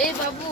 ए बाबू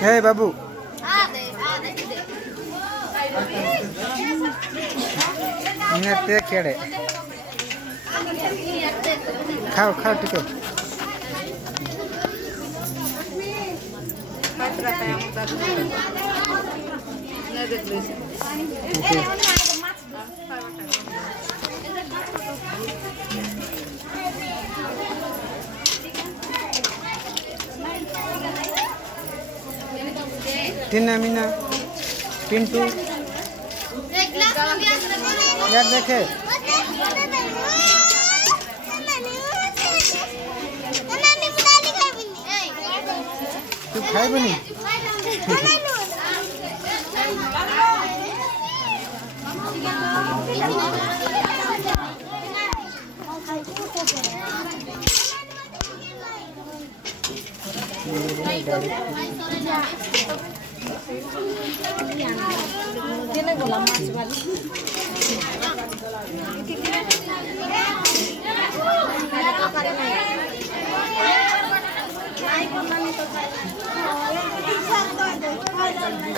Hey babu. Ingat ya kede. Khao khao tike. टीना मीना पिंटू यार देखे तू खाई बनी Tiene con la más vale.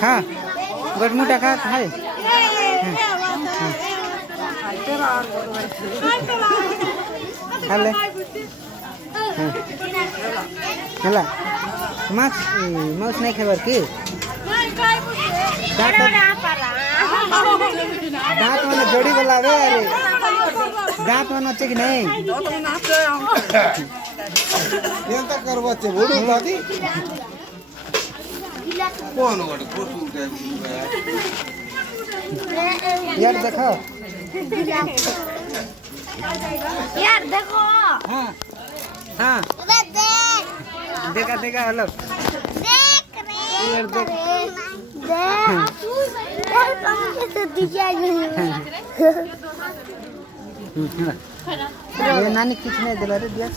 खा गटमुटा खा खाए खाले हला माछ माछ नहीं खाबर की दांत में जोड़ी वाला वे अरे दांत में नचे कि नहीं ये तक करवा चे बोलो दादी कौन वाले कोटू के यार देखो यार देखो हाँ हाँ देखा देखा हेलो यार देख ये नानी किसने दिला रे दिया